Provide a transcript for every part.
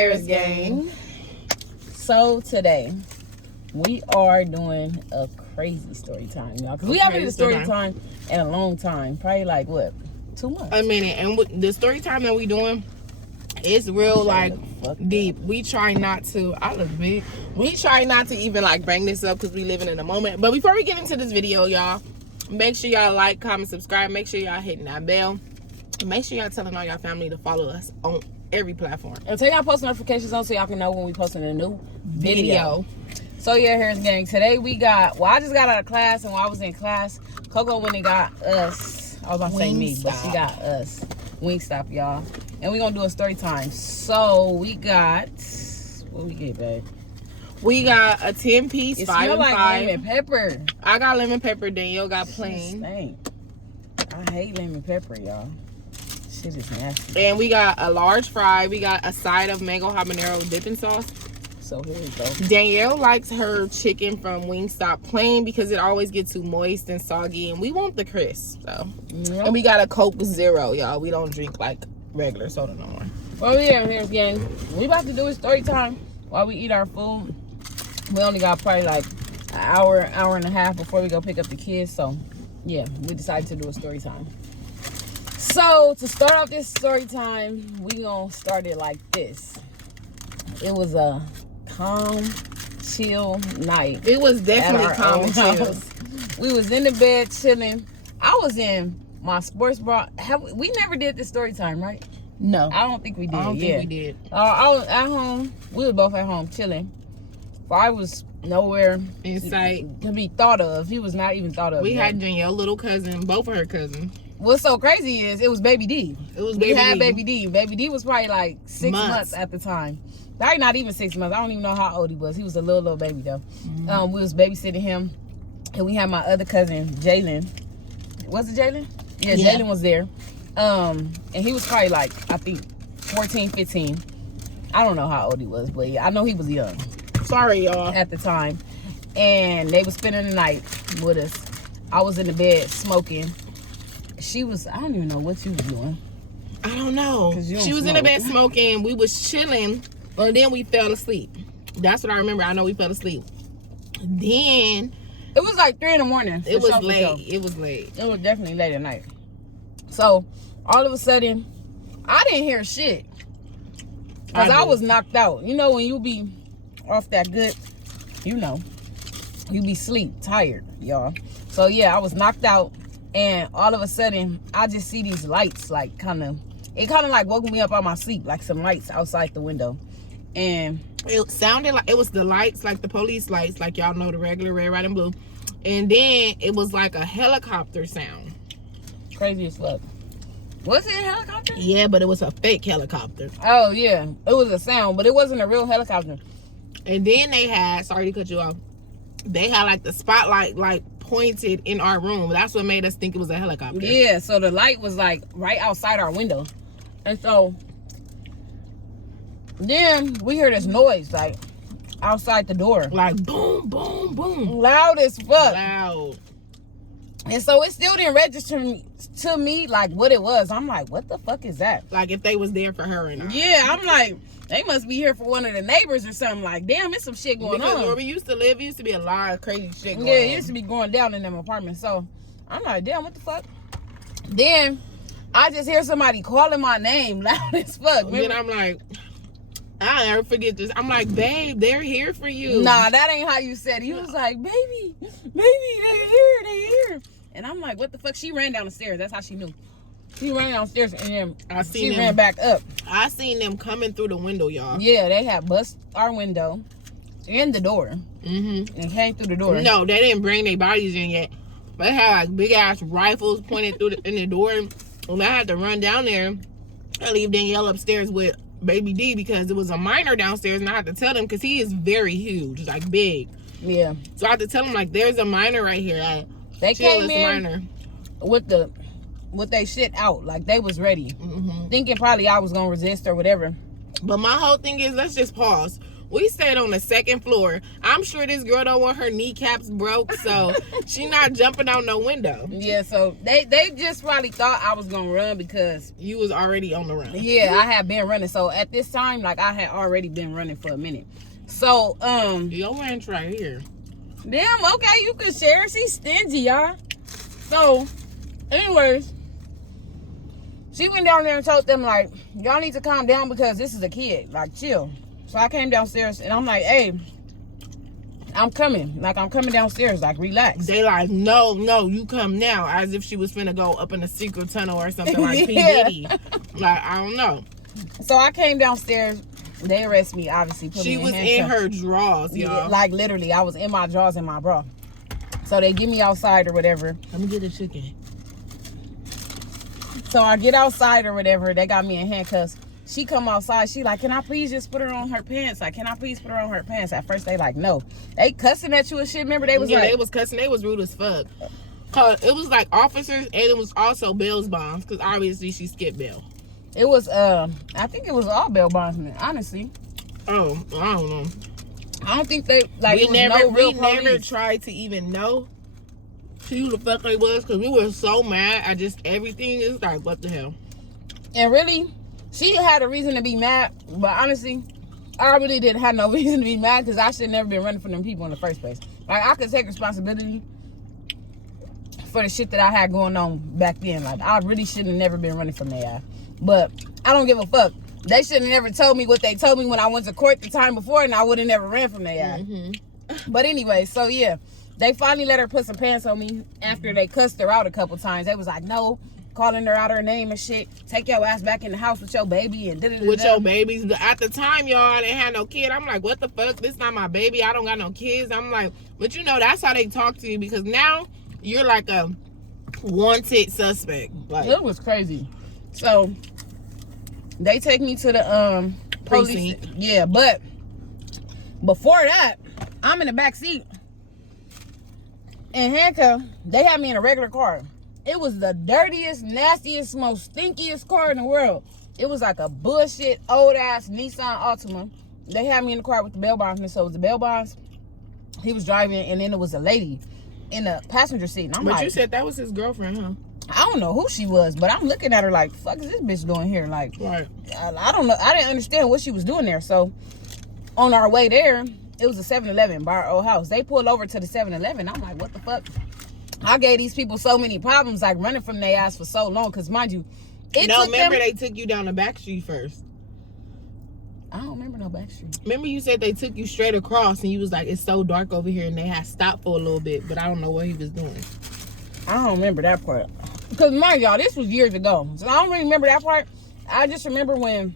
Harris gang. So today we are doing a crazy story time, y'all. Cause we haven't done a story time in a long time. Probably like what, 2 months? A minute. And the story time that we doing is real like deep. We try not to. I look big. We try not to even like bring this up because we living in a moment. But before we get into this video, y'all, make sure y'all like, comment, subscribe. Make sure y'all hitting that bell. And make sure y'all telling all y'all family to follow us on every platform. And turn y'all post notifications on so y'all can know when we posting a new video. So yeah, Harris gang. Today we got, well, I just got out of class, and while I was in class, Coco went and got us. I was about to say me, but she got us. Wingstop, y'all. And we gonna do a story time. So we got, what we get, babe? We got a 10-piece, 5 and like 5. Lemon pepper. I got lemon pepper. Danielle got plain. I hate lemon pepper, y'all. Shit is nasty. And we got a large fry. We got a side of mango habanero dipping sauce. So here we go. Danielle likes her chicken from Wingstop plain because it always gets too moist and soggy, and we want the crisp. So, and we got a Coke Zero, y'all. We don't drink like regular soda no more. Well, yeah, Harris gang. We about to do a story time while we eat our food. We only got probably like an hour and a half before we go pick up the kids. So, yeah, we decided to do a story time. So, to start off this story time, we gonna start it like this. It was a calm, chill night. It was definitely calm and chill. We was in the bed chilling. I was in my sports bra. We never did this story time, right? No. I don't think we did. I don't think we did. I was at home. We were both at home chilling. I was nowhere in sight to be thought of. He was not even thought of. We had Danielle's little cousin, both of her cousins. What's so crazy is it was Baby D. We had Baby D. Baby D was probably like 6 months at the time. Probably not even 6 months. I don't even know how old he was. He was a little baby though. We was babysitting him, and we had my other cousin Jalen. Was it Jalen? Yeah. Jalen was there. And he was probably like, I think 14, 15. I don't know how old he was, but yeah, I know he was young. Sorry, y'all. At the time. And they was spending the night with us. I was in the bed smoking. She was, I don't even know what she was doing. I don't know. She was in the bed smoking. We was chilling. And then we fell asleep. That's what I remember. I know we fell asleep. Then it was like 3 in the morning. It was late. It was late. It was definitely late at night. So all of a sudden, I didn't hear shit. Because I was knocked out. You know when you be off that good, you know, you be sleep, tired, y'all. So yeah, I was knocked out. And all of a sudden, I just see these lights, like, it kind of like woke me up out my sleep, like some lights outside the window. And it sounded like it was the lights, like the police lights, like y'all know, the regular red, white, and blue. And then it was like a helicopter sound. Crazy as fuck. Was it a helicopter? Yeah, but it was a fake helicopter. Oh, yeah. It was a sound, but it wasn't a real helicopter. And then they had, sorry to cut you off, they had like the spotlight, like, pointed in our room. That's what made us think it was a helicopter. Yeah, so the light was like right outside our window. And so then we heard this noise like outside the door. Like boom, boom, boom. Loud as fuck. Loud. And so it still didn't register to me like what it was. I'm like, what the fuck is that? Like if they was there for her or not. Yeah, I'm like, they must be here for one of the neighbors or something. Like, damn, there's some shit going on. Where we used to live, it used to be a lot of crazy shit going on. Yeah, it used to be going down in them apartments. So I'm like, damn, what the fuck? Then I just hear somebody calling my name loud as fuck. And then I'm like, I'll never forget this. I'm like, babe, they're here for you. Nah, that ain't how you said it. He was like, baby, they're here. And I'm like, what the fuck? She ran down the stairs. That's how she knew. She ran downstairs and then she ran back up. I seen them coming through the window, y'all. Yeah, they had bust our window and the door. And came through the door. No, they didn't bring their bodies in yet. They had like big ass rifles pointed through in the door. And I had to run down there and leave Danielle upstairs with Baby D because there was a minor downstairs, and I had to tell them because he is very huge, like big. Yeah. So I had to tell him like, there's a minor right here. Like, they came in with they shit out, like they was ready, thinking probably I was gonna resist or whatever. But my whole thing is, let's just pause. We stayed on the second floor. I'm sure this girl don't want her kneecaps broke, so she not jumping out no window. Yeah, so they just probably thought I was gonna run because you was already on the run. Yeah, I had been running. So at this time, like I had already been running for a minute. So your ranch right here. Damn, okay, you can share. She's stingy, y'all. So, anyways, she went down there and told them, like, y'all need to calm down because this is a kid. Like, chill. So I came downstairs and I'm like, hey, I'm coming. Like, I'm coming downstairs. Like, relax. They like, no, you come now. As if she was finna go up in a secret tunnel or something like P. Yeah. Diddy. Like, I don't know. So I came downstairs. They arrested me, obviously. She was in her drawers, y'all. Yeah, like, literally, I was in my drawers and my bra. So they get me outside or whatever. Let me get a chicken. So I get outside or whatever. They got me in handcuffs. She come outside. She like, can I please just put her on her pants? Like, can I please put her on her pants? At first, they like, no. They cussing at you and shit. Remember, they was like... they was cussing. They was rude as fuck. Cause it was like officers and it was also bail bonds. Because obviously she skipped bail. It was, I think it was all bail bondsmen, honestly. Oh, I don't know. I don't think they, like, we never police. tried to even know who the fuck they was because we were so mad at just everything. It's like, what the hell? And really, she had a reason to be mad, but honestly, I really didn't have no reason to be mad because I should have never been running from them people in the first place. Like, I could take responsibility for the shit that I had going on back then. Like, I really should have never been running from their ass. But I don't give a fuck. They should have never told me what they told me when I went to court the time before, and I would have never ran from their ass. Mm-hmm. But anyway, so yeah, they finally let her put some pants on me after they cussed her out a couple times. They was like, no, calling her out her name and shit. Take your ass back in the house with your baby and da-da-da-da. With your babies. At the time, y'all, I didn't have no kid. I'm like, what the fuck? This not my baby. I don't got no kids. I'm like, but you know, that's how they talk to you because now you're like a wanted suspect. Like, it was crazy. So they take me to the police. Yeah, but before that, I'm in the back seat in handcuffs. They had me in a regular car. It was the dirtiest, nastiest, most stinkiest car in the world. It was like a bullshit old ass Nissan Altima. They had me in the car with the bail bondsman. So it was the bail bonds. He was driving, and then it was a lady in the passenger seat. And I'm but like, you said that was his girlfriend, huh? I don't know who she was, but I'm looking at her like, fuck is this bitch doing here? Like, right. I don't know. I didn't understand what she was doing there. So on our way there, it was a 7-Eleven by our old house. They pulled over to the 7-Eleven. I'm like, what the fuck? I gave these people so many problems, like running from their ass for so long. Because mind you, they took you down the back street first. I don't remember no back street. Remember you said they took you straight across and you was like, it's so dark over here, and they had stopped for a little bit, but I don't know what he was doing. I don't remember that part. Because mind y'all, this was years ago. So I don't really remember that part. I just remember when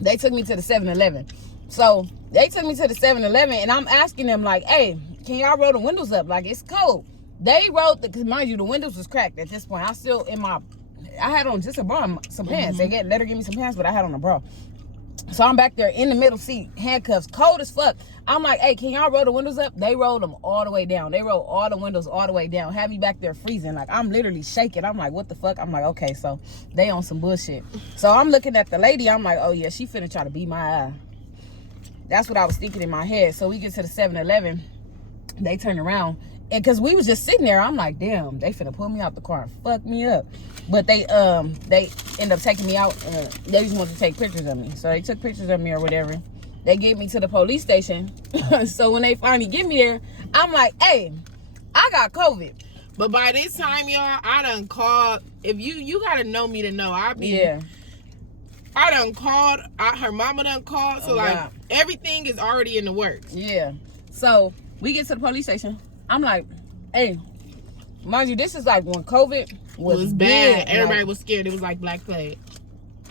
they took me to the 7-Eleven. So they took me to the 7-Eleven and I'm asking them like, hey, can y'all roll the windows up? Like, it's cold. They rolled, because mind you, the windows was cracked at this point. I had on just a bra, some pants. Mm-hmm. They let her give me some pants, but I had on a bra. So I'm back there in the middle seat, handcuffs, cold as fuck. I'm like, hey, can y'all roll the windows up? They rolled them all the way down. They rolled all the windows all the way down. Had me back there freezing. Like, I'm literally shaking. I'm like, what the fuck? I'm like, okay, so they on some bullshit. So I'm looking at the lady. I'm like, oh, yeah, she finna try to beat my eye. That's what I was thinking in my head. So we get to the 7-Eleven. They turn around. And because we was just sitting there, I'm like, damn, they finna pull me out the car and fuck me up. But they end up taking me out. They just wanted to take pictures of me. So they took pictures of me or whatever. They gave me to the police station. So when they finally get me there, I'm like, hey, I got COVID. But by this time, y'all, I done called. If you gotta know me to know. I done called. Her mama done called. So like, everything is already in the works. Yeah. So we get to the police station. I'm like, hey, mind you, this is like when COVID was bad. Big. Everybody was scared. It was like Black Plague.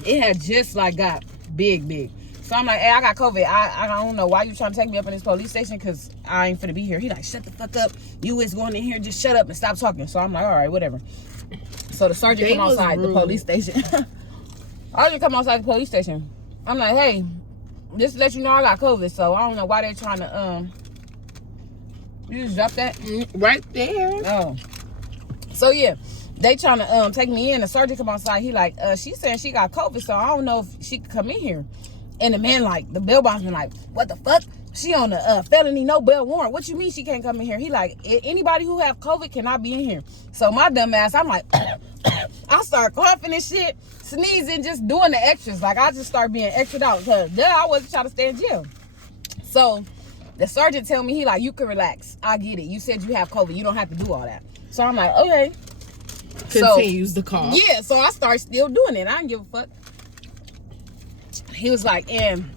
It had just like got big. So I'm like, hey, I got COVID. I don't know why you trying to take me up in this police station because I ain't finna be here. He like, shut the fuck up. You is going in here. Just shut up and stop talking. So I'm like, all right, whatever. So the sergeant come outside the police station. Sergeant come outside the police station. I'm like, hey, just to let you know I got COVID. So I don't know why they're trying to, you just dropped that? Right there. Oh. So yeah, they trying to take me in. The sergeant come outside. He like, she's saying she got COVID, so I don't know if she could come in here. And the man, like, the bail bondsman, like, what the fuck? She on a felony no bail warrant. What you mean she can't come in here? He like, anybody who have COVID cannot be in here. So my dumb ass, I'm like, I start coughing and shit, sneezing, just doing the extras. Like, I just start being extra out because I wasn't trying to stay in jail. So the sergeant tell me, he like, you can relax. I get it. You said you have COVID. You don't have to do all that. So I'm like, okay. Continues the call. Yeah, so I start still doing it. I didn't give a fuck. He was like, and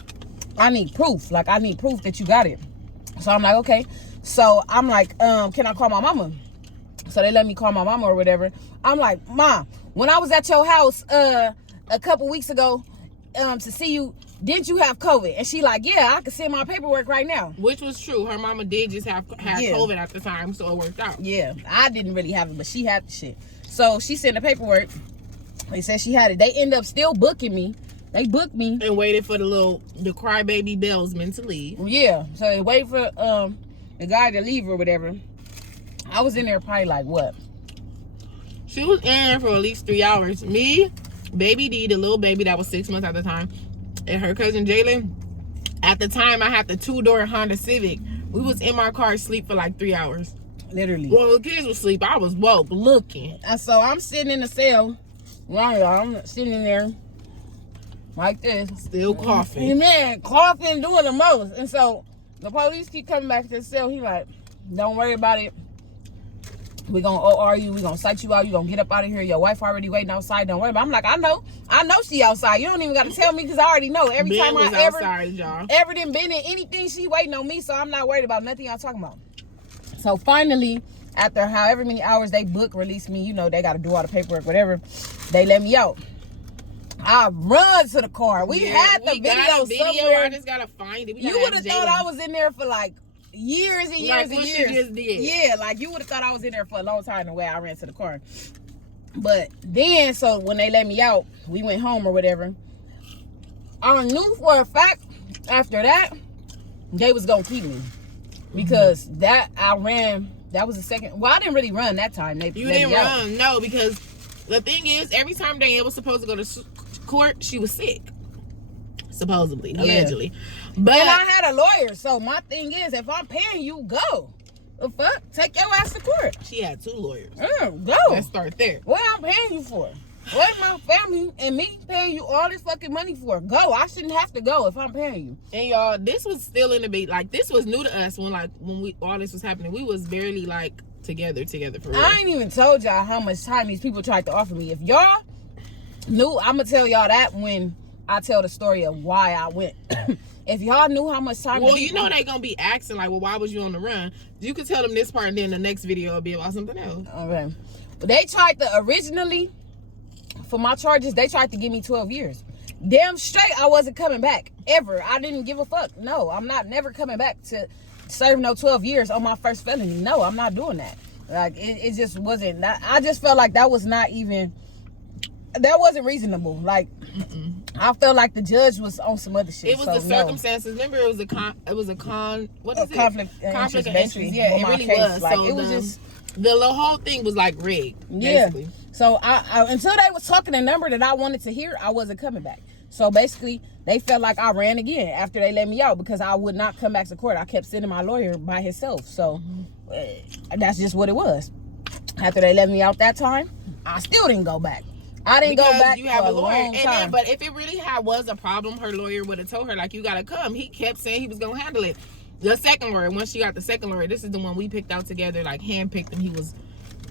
I need proof. Like, I need proof that you got it. So I'm like, okay. So I'm like, can I call my mama? So they let me call my mama or whatever. I'm like, Mom, when I was at your house a couple weeks ago to see you, didn't you have COVID? And she like, yeah, I can send my paperwork right now. Which was true. Her mama did just had COVID at the time, so it worked out. Yeah, I didn't really have it, but she had the shit. So she sent the paperwork. They said she had it. They end up still booking me. They booked me. And waited for the crybaby bondsmen to leave. Yeah. So they waited for the guy to leave or whatever. I was in there probably like what? She was in there for at least 3 hours. Me, baby D, the little baby that was 6 months at the time, and her cousin Jalen. At the time, I had the 2-door Honda Civic. We was in my car asleep for like 3 hours. Literally. Well, the kids were asleep. I was woke looking. And so I'm sitting in the cell. Right, I'm sitting in there like this. Still coughing. And man, coughing, doing the most. And so the police keep coming back to the cell. He like, don't worry about it. We're going to OR you. We're going to cite you out. You're going to get up out of here. Your wife already waiting outside. Don't worry about it. I'm like, I know she outside. You don't even got to tell me because I already know. Every time I ever done been in anything, she waiting on me. So I'm not worried about nothing y'all talking about. So finally, after however many hours they release me, you know, they got to do all the paperwork, whatever. They let me out. I run to the car. We had the video somewhere. I just got to find it. You would have thought I was in there for like years and years and years. Just did. Yeah, like you would have thought I was in there for a long time the way I ran to the car. But then, so when they let me out, we went home or whatever. I knew for a fact after that, they was going to keep me. Because that was the second. Well, I didn't really run that time. You didn't run, no, because the thing is, every time Danielle was supposed to go to court, she was sick. Supposedly, allegedly. But and I had a lawyer, so my thing is, if I'm paying you, go. The fuck? Take your ass to court. She had 2 lawyers. Go. Let's start there. What I'm paying you for? What my family and me paying you all this fucking money for? Go. I shouldn't have to go if I'm paying you. And y'all, this was still in the beat. Like, this was new to us when all this was happening. We was barely like together for real. I ain't even told y'all how much time these people tried to offer me. If y'all knew, I'm gonna tell y'all that when I tell the story of why I went. If y'all knew how much time. Well, you know they gonna be asking like, well, why was you on the run? You could tell them this part, and then the next video will be about something else. Okay. They tried to originally, for my charges, they tried to give me 12 years. Damn straight, I wasn't coming back ever. I didn't give a fuck. No, I'm not never coming back to serve no 12 years on my first felony. No, I'm not doing that. Like it just wasn't. I just felt like that was not even. That wasn't reasonable. Like. I felt like the judge was on some other shit. It was the circumstances. Remember, it was a conflict of interest. Yeah, it really was. Like, so it was just the whole thing was like rigged. Yeah. Basically. So I until they was talking the number that I wanted to hear, I wasn't coming back. So basically, they felt like I ran again after they let me out because I would not come back to court. I kept sending my lawyer by himself. So that's just what it was. After they let me out that time, I still didn't go back. I didn't go back you have for a lawyer. long time. Then, but if it really was a problem, her lawyer would have told her, like, you got to come. He kept saying he was going to handle it. The second lawyer, once she got the second lawyer, this is the one we picked out together, like, handpicked him. He was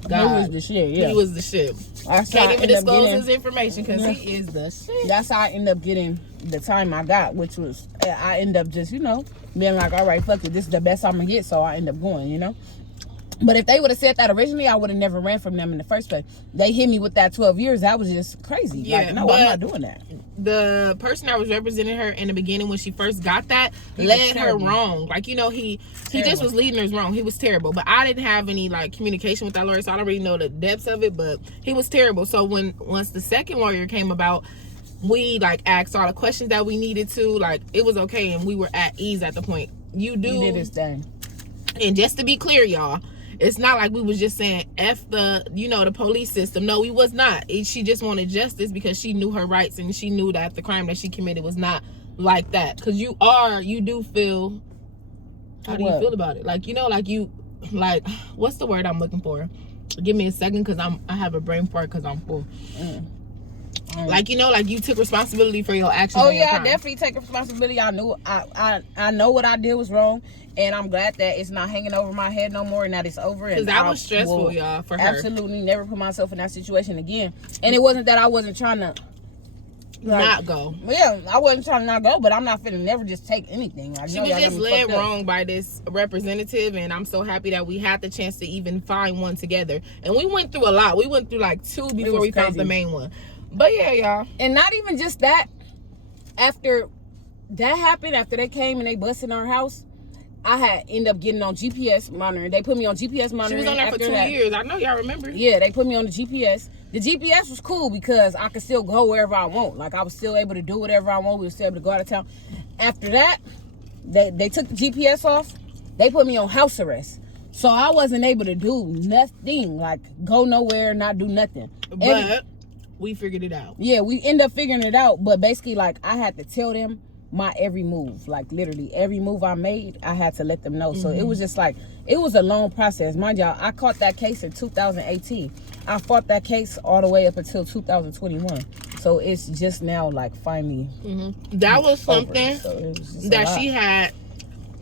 God. He was the shit, yeah. He was the shit. Can't even disclose his information because he is the shit. That's how I ended up getting the time I got, which was, I ended up just, being like, all right, fuck it. This is the best I'm going to get, so I end up going, But if they would have said that originally, I would have never ran from them in the first place. They hit me with that 12 years. That was just crazy. Yeah, like, no, I'm not doing that. The person that was representing her in the beginning when she first got that led her wrong. Like, he just was leading her wrong. He was terrible. But I didn't have any, like, communication with that lawyer, so I don't really know the depths of it. But he was terrible. So once the second lawyer came about, we, like, asked all the questions that we needed to. Like, it was okay, and we were at ease at the point. You did his thing. And just to be clear, y'all, it's not like we was just saying F the, the police system. No, we was not. She just wanted justice because she knew her rights and she knew that the crime that she committed was not like that, because you do feel. How do you feel about it? Like, you know, like what's the word I'm looking for? Give me a second, because I have a brain fart because I'm full. Like, you know, like you took responsibility for your actions. Oh yeah, I definitely take responsibility. I knew I know what I did was wrong, and I'm glad that it's not hanging over my head no more, and that it's over. Because that was stressful, y'all, for her. Absolutely never put myself in that situation again. And it wasn't that I wasn't trying to not go. Yeah, I wasn't trying to not go, but I'm not finna never just take anything. She was just led wrong by this representative, and I'm so happy that we had the chance to even find one together. And we went through a lot. We went through like 2 before we found the main one. But yeah, y'all. And not even just that. After that happened, after they came and they busted our house, I had ended up getting on GPS monitoring. They put me on GPS monitoring. She was on there for 2 years. I know y'all remember. Yeah, they put me on the GPS. The GPS was cool because I could still go wherever I want. Like, I was still able to do whatever I want. We were still able to go out of town. After that, they took the GPS off. They put me on house arrest. So I wasn't able to do nothing. Like, go nowhere, not do nothing. But we figured it out. Yeah, we ended up figuring it out. But basically, like, I had to tell them my every move. Like, literally, every move I made, I had to let them know. So it was just like, it was a long process. Mind y'all, I caught that case in 2018. I fought that case all the way up until 2021. So it's just now, like, finally. That was something that she had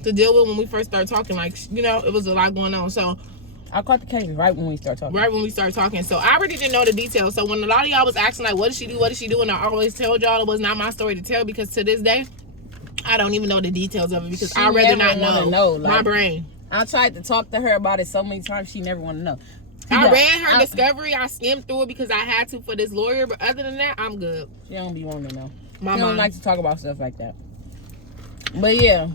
to deal with when we first started talking. Like, you know, it was a lot going on. So I caught the case right when we started talking. Right when we started talking. So I already didn't know the details. So when a lot of y'all was asking, like, what did she do? What did she do? And I always told y'all it was not my story to tell, because to this day, I don't even know the details of it, because I'd rather not know. Like, my brain. I tried to talk to her about it so many times, she never wanted to know. I read her discovery. I skimmed through it because I had to for this lawyer. But other than that, I'm good. She don't be wanting to know. She don't like to talk about stuff like that. But yeah,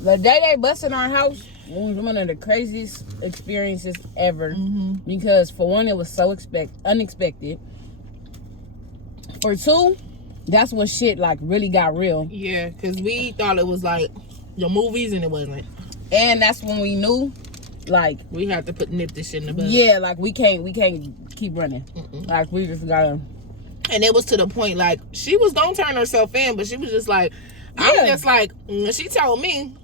the day they busted our house was one of the craziest experiences ever. Because for one, it was so unexpected. For two, that's when shit like really got real. Yeah, because we thought it was like the movies, and it wasn't. And that's when we knew, like, we had to nip this shit in the bud. Yeah, like we can't keep running. Like, we just gotta. And it was to the point, like, she was gonna turn herself in, but she was just like, I'm just like, she told me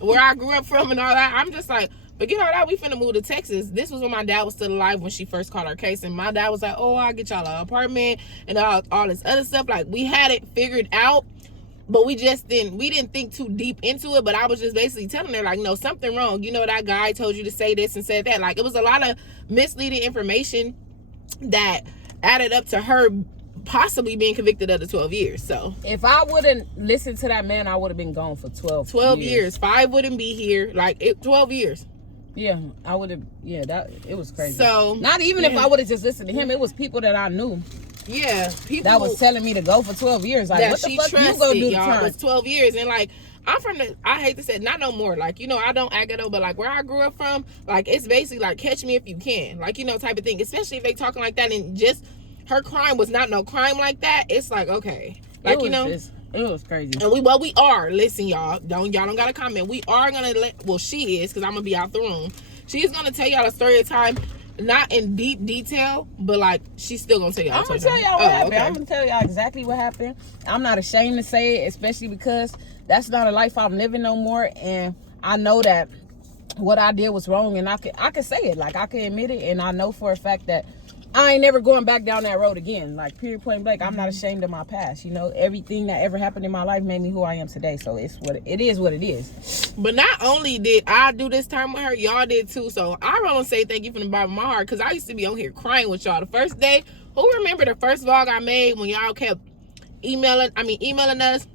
where I grew up from and all that. I'm just like, forget all that, we finna move to Texas. This was when my dad was still alive when she first caught her case, and my dad was like, oh, I'll get y'all an apartment and all this other stuff. Like, we had it figured out, but we didn't think too deep into it. But I was just basically telling her, like, no, something wrong. You know, that guy told you to say this and said that. Like, it was a lot of misleading information that added up to her possibly being convicted of the 12 years. So if I wouldn't listen to that man, I would have been gone for 12 years. 5 wouldn't be here. Like, 12 years. Yeah, I would have. Yeah, it was crazy. So not even if I would have just listened to him, it was people that I knew. Yeah, people that was telling me to go for 12 years. Like, what the fuck trusted, you gonna do? Y'all, it was 12 years, and like, I'm from I hate to say it, not no more. Like, you know, I don't act it up, but like where I grew up from, like, it's basically like catch me if you can, like, you know, type of thing. Especially if they talking like that, and just her crime was not no crime like that. It's like, okay, like, you know. It was crazy. And we are. Listen, y'all don't gotta comment. We are gonna she is, because I'm gonna be out the room. She's gonna tell y'all a story of time, not in deep detail, but like, she's still gonna tell y'all. I'm gonna tell y'all what happened. Okay. I'm gonna tell y'all exactly what happened. I'm not ashamed to say it, especially because that's not a life I'm living no more, and I know that what I did was wrong, and I can say it. Like, I can admit it, and I know for a fact that I ain't never going back down that road again. Like, period, point blank. I'm not ashamed of my past. You know, everything that ever happened in my life made me who I am today. So it is what it is. But not only did I do this time with her, y'all did too. So I want to say thank you from the bottom of my heart, because I used to be on here crying with y'all. The first day, who remember the first vlog I made when y'all kept emailing us,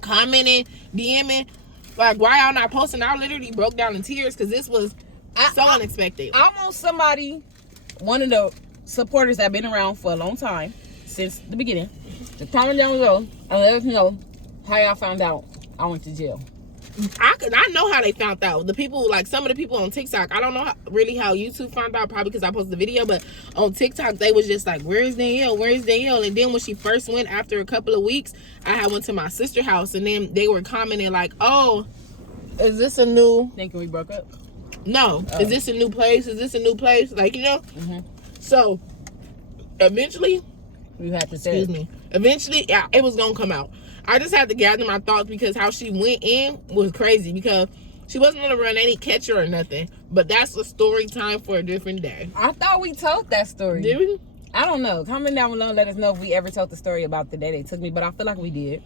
commenting, DMing, like, why y'all not posting? I literally broke down in tears, because this was so unexpected. I'm on somebody, one of the supporters that have been around for a long time, since the beginning, to comment down below and let us know how y'all found out I went to jail. I know how they found out. The people, like some of the people on TikTok, I don't know really how YouTube found out, probably because I posted the video, but on TikTok they was just like, where's Danielle, where's Danielle? And then when she first went, after a couple of weeks, I had went to my sister's house, and then they were commenting like, oh, is this a new, thinking we broke up? No. Is this a new place? Is this a new place? Like, you know. So eventually, you had to say, eventually, yeah, it was gonna come out. I just had to gather my thoughts because how she went in was crazy because she wasn't gonna run any catcher or nothing. But that's a story time for a different day. I thought we told that story. Did we? I don't know. Comment down below and let us know if we ever told the story about the day they took me. But I feel like we did.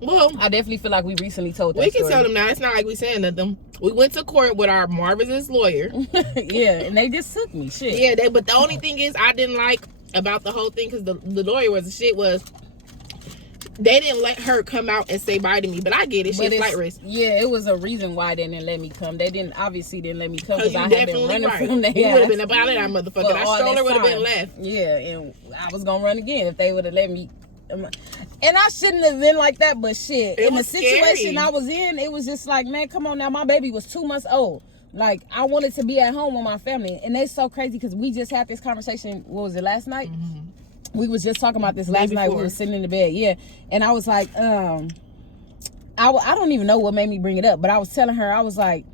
Well, I definitely feel like we recently told that we story. can tell them now. It's not like we saying nothing. We went to court with our marvelous lawyer. Yeah, and they just took me. Shit. Yeah, but the only thing is I didn't like about the whole thing because the lawyer was they didn't let her come out and say bye to me, but I get it. She's flight risk. Yeah, it was a reason why they didn't let me come. They obviously didn't let me come because I had been running right. from their You would have ass. been up out of that motherfucker. That stroller would have been left. Yeah, and I was gonna run again if they would have let me. And I shouldn't have been like that, but shit. In the situation I was in, it was just like, man, come on now. My baby was 2 months old. Like, I wanted to be at home with my family. And it's so crazy because we just had this conversation, what was it, last night? Mm-hmm. We was just talking about this last night. We were sitting in the bed, yeah. And I was like, I don't even know what made me bring it up, but I was telling her, I was like,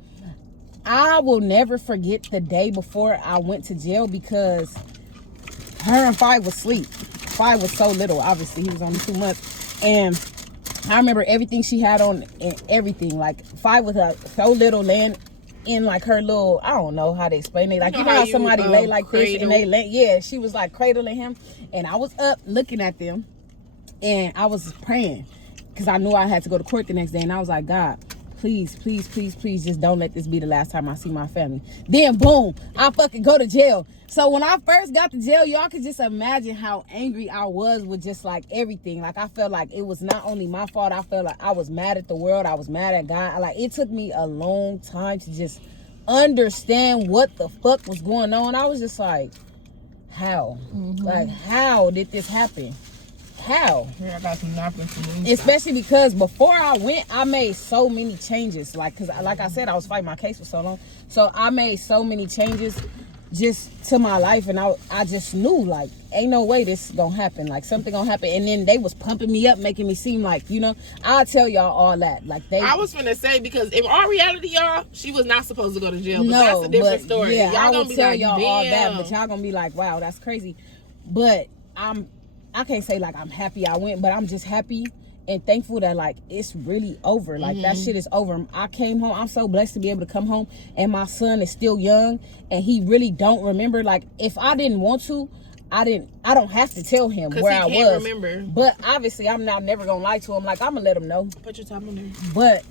I will never forget the day before I went to jail because her and Five was asleep. Five was so little, obviously. He was only 2 months. And I remember everything she had on and everything. Like, Five was so little, laying in like her little, I don't know how to explain it. Like, you know how somebody lay like cradle. This and they lay, yeah, she was like cradling him. And I was up looking at them and I was praying because I knew I had to go to court the next day. And I was like, God, please, please, please, please just don't let this be the last time I see my family. Then boom, I fucking go to jail. So when I first got to jail, y'all could just imagine how angry I was with just like everything. Like, I felt like it was not only my fault. I felt like I was mad at the world. I was mad at God. Like, it took me a long time to just understand what the fuck was going on. I was just like, how? Mm-hmm. Like, how did this happen? How? Yeah, I got some napkins for me. Especially because before I went, I made so many changes. Like, because like I said, I was fighting my case for so long. So I made so many changes just to my life. And I just knew, like, ain't no way this is going to happen. Like, something going to happen. And then they was pumping me up, making me seem like, you know, I'll tell y'all all that. Like, I was finna say, because in all reality, y'all, she was not supposed to go to jail. But that's a different story. Yeah, y'all I gonna will be tell like, y'all damn. all that. But y'all going to be like, wow, that's crazy. But I can't say like I'm happy I went, but I'm just happy and thankful that like it's really over. Like, that shit is over. I came home. I'm so blessed to be able to come home, and my son is still young and he really don't remember. Like, if I didn't want to, I don't have to tell him where I was. Remember. But obviously I'm never gonna lie to him. Like, I'm gonna let him know. Put your top on there. But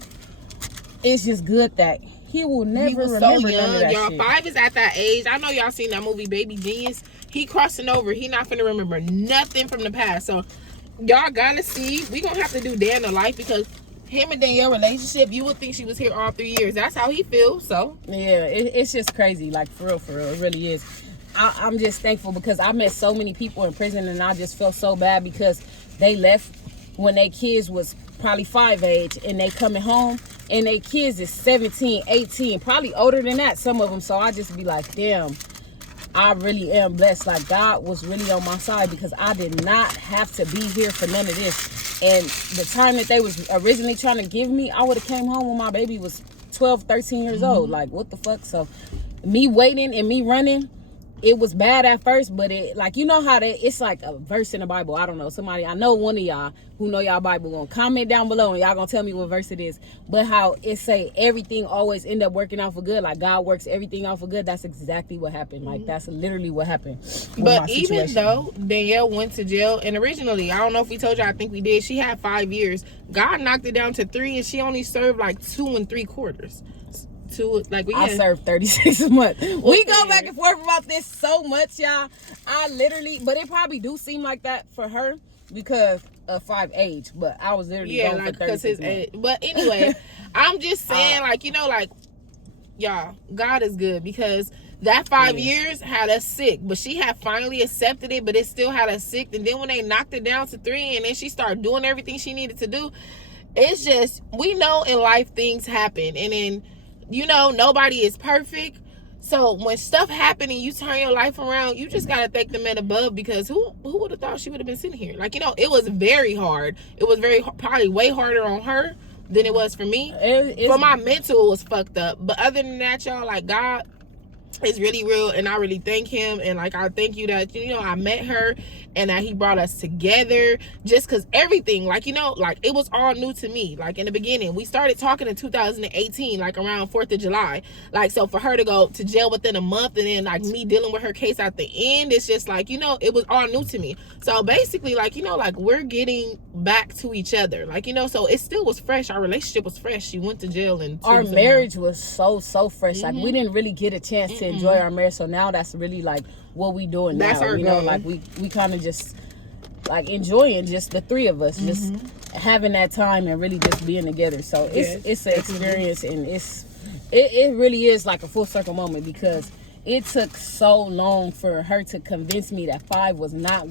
it's just good that he will never remember so young, none of that y'all. shit. 5 is at that age. I know y'all seen that movie Baby Genius. He crossing over. He not finna remember nothing from the past. So y'all gotta see. We gonna have to do day in the life because him and Danielle relationship, you would think she was here all 3 years. That's how he feels. So yeah, it's just crazy. Like, for real, it really is. I'm just thankful because I met so many people in prison and I just felt so bad because they left when their kids was probably 5 age and they coming home and their kids is 17, 18, probably older than that, some of them. So I just be like, damn, I really am blessed. Like, God was really on my side because I did not have to be here for none of this. And the time that they was originally trying to give me, I would have came home when my baby was 12, 13 years old. Like, what the fuck? So me waiting and me running, it was bad at first, but it, like, you know how it's like a verse in the Bible. I don't know, somebody, I know one of y'all who know y'all Bible, gonna comment down below and y'all gonna tell me what verse it is. But how it say everything always end up working out for good. Like, God works everything out for good. That's exactly what happened. Like, that's literally what happened. But even though Danielle went to jail, and originally, I don't know if we told you, I think we did, she had 5 years. God knocked it down to 3 and she only served like 2 3/4. I served 36 months. We go back and forth about this so much, y'all. I literally, but it probably do seem like that for her because of 5 age. But I was literally going for 36 months. Age. But anyway, I'm just saying, like, you know, like, y'all, God is good because that 5 years had us sick, but she had finally accepted it, but it still had us sick. And then when they knocked it down to 3 and then she started doing everything she needed to do, it's just, we know in life things happen. And then, you know, nobody is perfect. So when stuff happen and you turn your life around, you just gotta thank the man above because who would have thought she would have been sitting here? Like, you know, it was very hard. It was probably way harder on her than it was for me. For my mental, it was fucked up. But other than that, y'all, like, God, It's really real, and I really thank him, and like I thank you that, you know, I met her and that he brought us together, just because everything, like, you know, like it was all new to me. Like in the beginning, we started talking in 2018, like around 4th of July. Like, so for her to go to jail within a month, and then like me dealing with her case at the end, it's just like, you know, it was all new to me. So basically, like, you know, like we're getting back to each other, like, you know, so it still was fresh. Our relationship was fresh. She went to jail, and our marriage was so fresh. Like we didn't really get a chance to enjoy our marriage, so now that's really like what we doing now. You know, like we kind of just like enjoying just the three of us, just having that time and really just being together. So it's an experience, and it really is like a full circle moment, because it took so long for her to convince me that 5 was not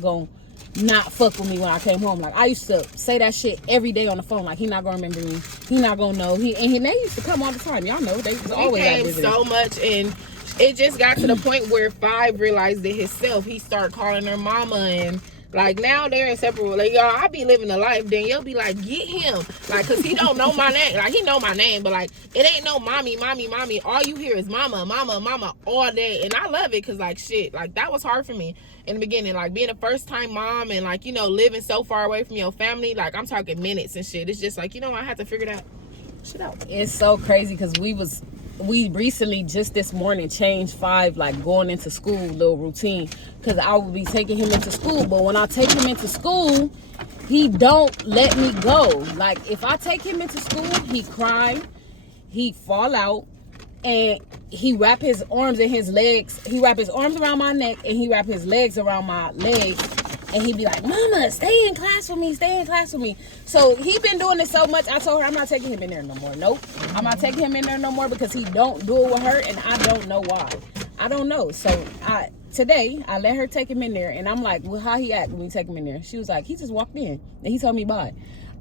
fuck with me when I came home. Like I used to say that shit every day on the phone. Like he not gonna remember me. He not gonna know. They used to come all the time. Y'all know they was always came so much, and it just got to the point where 5 realized it himself. He started calling her mama, and like now they're inseparable. Like, y'all, I be living a life. Danielle be like, get him, like, cause he don't know my name. Like he know my name, but like it ain't no mommy. All you hear is mama all day, and I love it, cause like shit, like that was hard for me in the beginning, like being a first time mom, and like, you know, living so far away from your family. Like I'm talking minutes and shit. It's just like, you know, I had to figure that shit out. It's so crazy, because we recently just this morning changed 5 like going into school little routine, because I would be taking him into school, but when I take him into school, he don't let me go. Like if I take him into school, he cry, he fall out, and he wrap his arms and his legs. He wrap his arms around my neck, and he wrap his legs around my legs. And he'd be like, mama, stay in class with me. So he been doing this so much, I told her I'm not taking him in there no more. Nope. I'm not taking him in there no more, because he don't do it with her, and I don't know why. I don't know. So today I let her take him in there, and I'm like, well, how he act when we take him in there? She was like, he just walked in and he told me bye.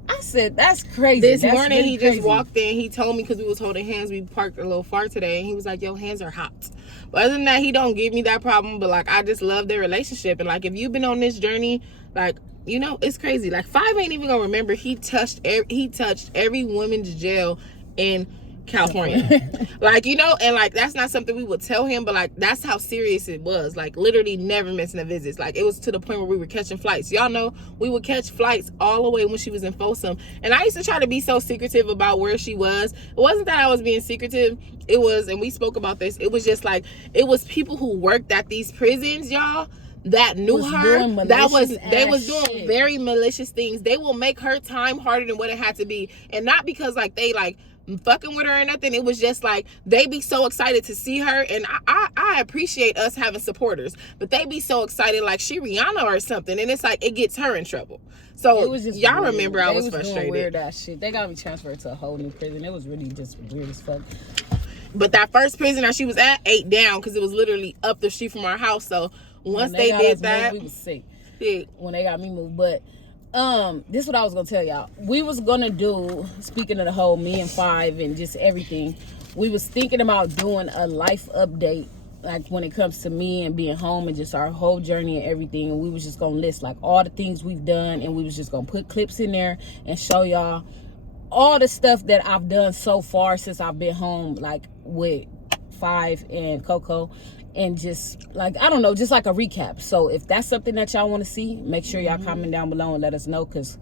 I said, that's crazy. This morning really just walked in. He told me, because we was holding hands, we parked a little far today, and he was like, yo, hands are hot. But other than that, he don't give me that problem. But like, I just love their relationship. And like, if you've been on this journey, like, you know, it's crazy. Like 5 ain't even gonna remember he touched every woman's jail in California. Like, you know, and like that's not something we would tell him, but like that's how serious it was. Like literally never missing a visit. Like it was to the point where we were catching flights. Y'all know we would catch flights all the way when she was in Folsom, and I used to try to be so secretive about where she was. It wasn't that I was being secretive, it was, and we spoke about this, it was just like, it was people who worked at these prisons, y'all, that knew her, they was doing very malicious things. They will make her time harder than what it had to be, and not because like they like fucking with her or nothing. It was just like they be so excited to see her, and I appreciate us having supporters, but they be so excited like she Rihanna or something, and it's like it gets her in trouble. So it was just y'all weird. Remember I was frustrated. Doing weird ass shit. They got me transferred to a whole new prison. It was really just weird as fuck. But that first prison that she was at ate down, because it was literally up the street from our house. So once they did that, we was sick. Yeah. When they got me moved, but this is what I was gonna tell y'all. We was gonna do, speaking of the whole me and 5 and just everything, we was thinking about doing a life update, like when it comes to me and being home and just our whole journey and everything. And we was just gonna list like all the things we've done, and we was just gonna put clips in there and show y'all all the stuff that I've done so far since I've been home, like with 5 and Coco. And just like, I don't know, just like a recap. So if that's something that y'all want to see, make sure y'all comment down below and let us know, because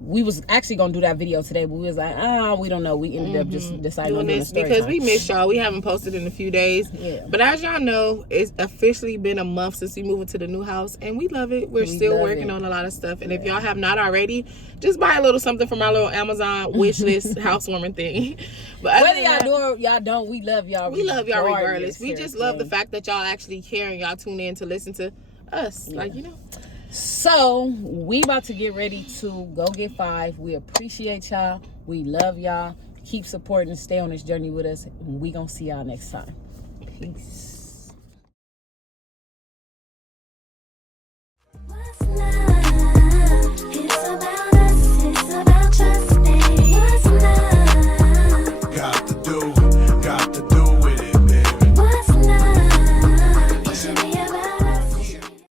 we was actually gonna do that video today, but we was like, we don't know. We ended up just deciding on doing this because time. we missed y'all. We haven't posted in a few days. Yeah. But as y'all know, it's officially been a month since we moved into the new house, and we love it. We're still working on a lot of stuff. And if y'all have not already, just buy a little something from our little Amazon wish list housewarming thing. But whether y'all do or y'all don't, we love y'all. We love y'all regardless. We just love the fact that y'all actually care and y'all tune in to listen to us. Yeah. Like, you know. So we about to get ready to go get 5. We appreciate y'all. We love y'all. Keep supporting. Stay on this journey with us. We gonna see y'all next time. Peace.